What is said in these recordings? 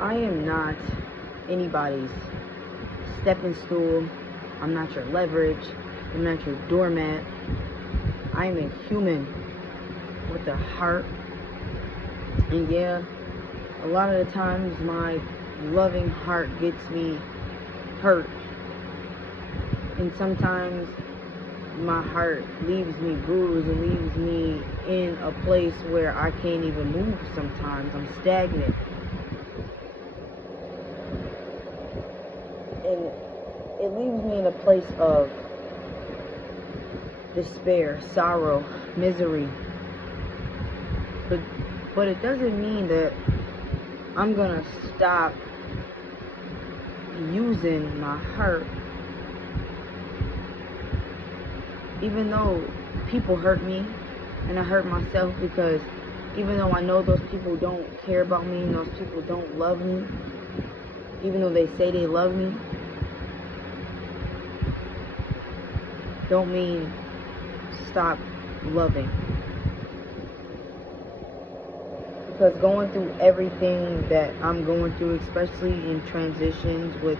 I am not anybody's stepping stool. I'm not your leverage. I'm not your doormat. I am a human with a heart. And yeah, a lot of the times my loving heart gets me hurt. And sometimes my heart leaves me bruised and leaves me in a place where I can't even move sometimes. I'm stagnant. And it leaves me in a place of despair, sorrow, misery. But it doesn't mean that I'm gonna stop using my heart. Even though people hurt me and I hurt myself, because even though I know those people don't care about me and those people don't love me, even though they say they love me, don't mean stop loving. Because going through everything that I'm going through, especially in transitions with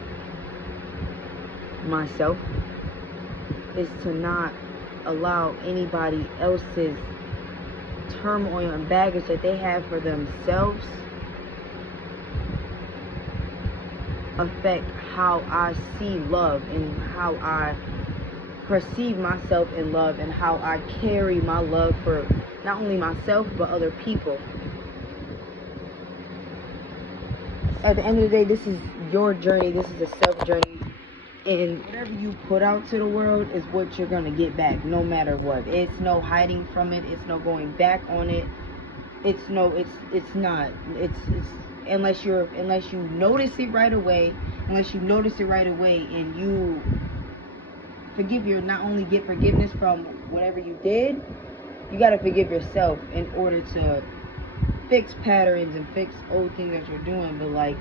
myself, is to not allow anybody else's turmoil and baggage that they have for themselves affect how I see love and how I perceive myself in love and how I carry my love for not only myself but other people. At the end of the day, this is your journey. This is a self journey, and whatever you put out to the world is what you're gonna get back, no matter what. It's no hiding from it. It's no going back on it. It's not. It's unless you notice it right away. Unless you notice it right away, and you not only get forgiveness from whatever you did, you gotta forgive yourself in order to fix patterns and fix old things that you're doing. But like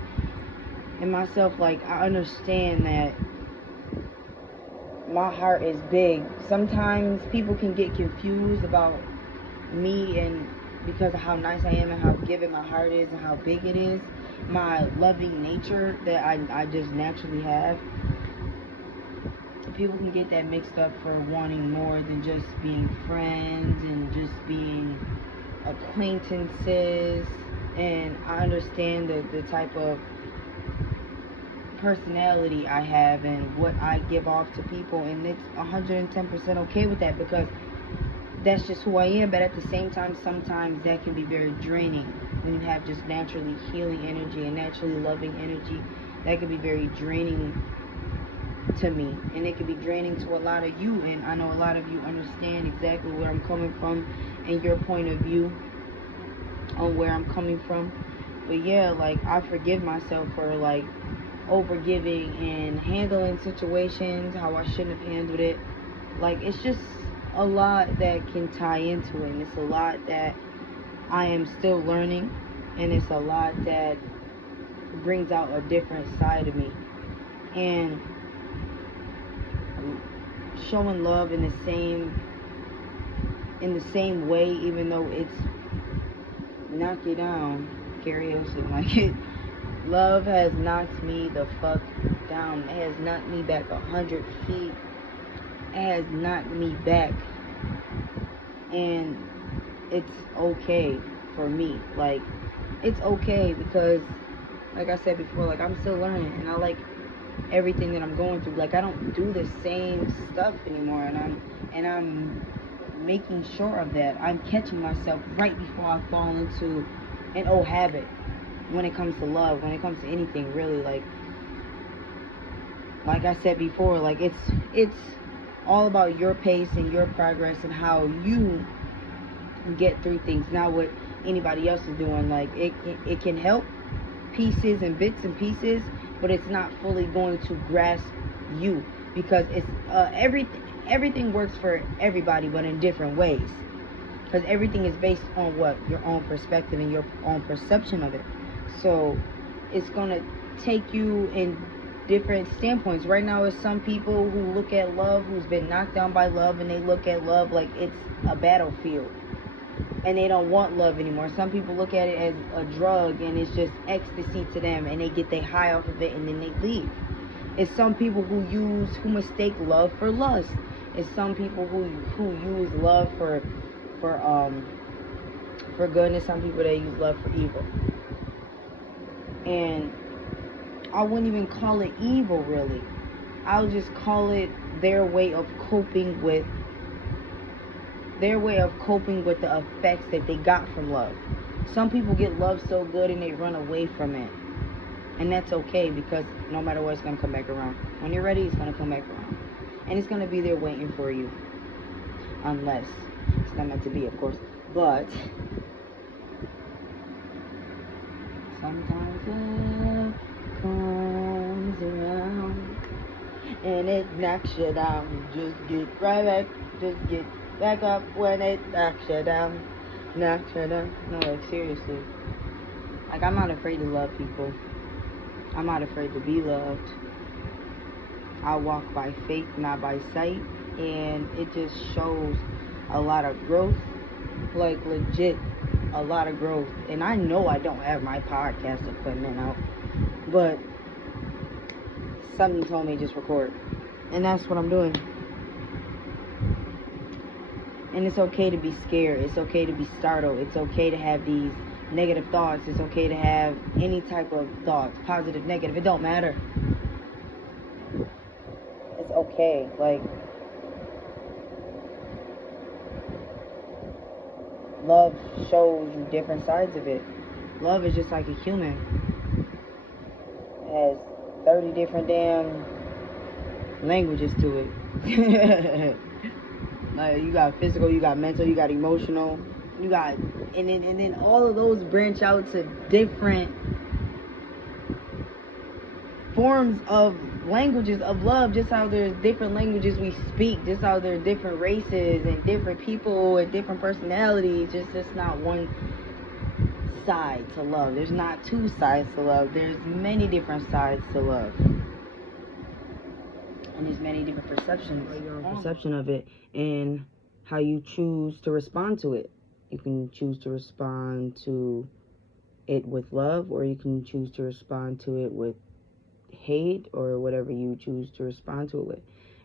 in myself, like I understand that my heart is big. Sometimes people can get confused about me, and because of how nice I am and how giving my heart is and how big it is, my loving nature that I just naturally have, people can get that mixed up for wanting more than just being friends and just being acquaintances. And I understand the type of personality I have and what I give off to people, and it's 110% okay with that, because that's just who I am. But at the same time, sometimes that can be very draining when you have just naturally healing energy and naturally loving energy. That can be very draining to me, and it can be draining to a lot of you, and I know a lot of you understand exactly where I'm coming from and your point of view on where I'm coming from. But yeah, like I forgive myself for like overgiving and handling situations how I shouldn't have handled it. Like it's just a lot that can tie into it, and it's a lot that I am still learning, and it's a lot that brings out a different side of me. And showing love in the same way, even though it's knock you down, Gary Ocean, like it, love has knocked me the fuck down. It has knocked me back 100 feet. It has knocked me back, and it's okay for me. Like it's okay because, like I said before, like I'm still learning, and I like everything that I'm going through. Like I don't do the same stuff anymore, and I'm making sure of that. I'm catching myself right before I fall into an old habit when it comes to love, when it comes to anything really. Like I said before, like it's all about your pace and your progress and how you get through things, not what anybody else is doing. Like it can help pieces and bits and pieces, but it's not fully going to grasp you, because it's everything works for everybody, but in different ways, because everything is based on what your own perspective and your own perception of it. So it's gonna take you in different standpoints. Right now, there's some people who look at love, who's been knocked down by love, and they look at love like it's a battlefield. and they don't want love anymore. Some people look at it as a drug and it's just ecstasy to them, and they get their high off of it and then they leave. It's some people who mistake love for lust. It's some people who use love for goodness. Some people, they use love for evil. And I wouldn't even call it evil, really. I would just call it their way of coping with the effects that they got from love. Some people get love so good and they run away from it. And that's okay, because no matter what, it's going to come back around. When you're ready, it's going to come back around. And it's going to be there waiting for you. Unless it's not meant to be, of course. But sometimes love comes around and it knocks you down. Just get right back. Just get back up when it knocks you down. Knocks you down. No, like, seriously. Like, I'm not afraid to love people. I'm not afraid to be loved. I walk by faith, not by sight. And it just shows a lot of growth. Like, legit, a lot of growth. And I know I don't have my podcast equipment out, but something told me just record. And that's what I'm doing. And it's okay to be scared. It's okay to be startled. It's okay to have these negative thoughts. It's okay to have any type of thoughts, positive, negative. It don't matter. It's okay. Like, love shows you different sides of it. Love is just like a human. It has 30 different damn languages to it. Like, you got physical, you got mental, you got emotional, you got, and then all of those branch out to different forms of languages of love. Just how there's different languages we speak, just how there's different races and different people and different personalities. Just not one side to love. There's not two sides to love. There's many different sides to love. And there's many different perceptions. Your own perception of it and how you choose to respond to it. You can choose to respond to it with love, or you can choose to respond to it with hate, or whatever you choose to respond to it with.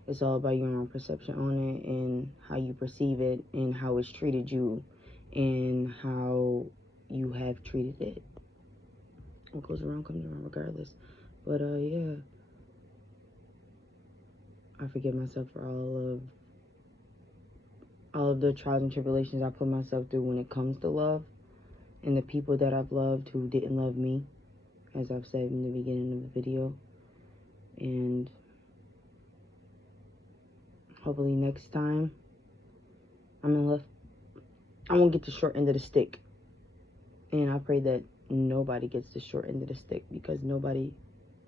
It's all about your own perception on it and how you perceive it and how it's treated you and how you have treated it. What goes around comes around regardless. But yeah, I forgive myself for all of the trials and tribulations I put myself through when it comes to love, and the people that I've loved who didn't love me, as I've said in the beginning of the video. And hopefully next time I won't get the short end of the stick. And I pray that nobody gets the short end of the stick, because nobody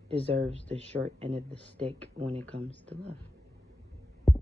deserves the short end of the stick when it comes to love.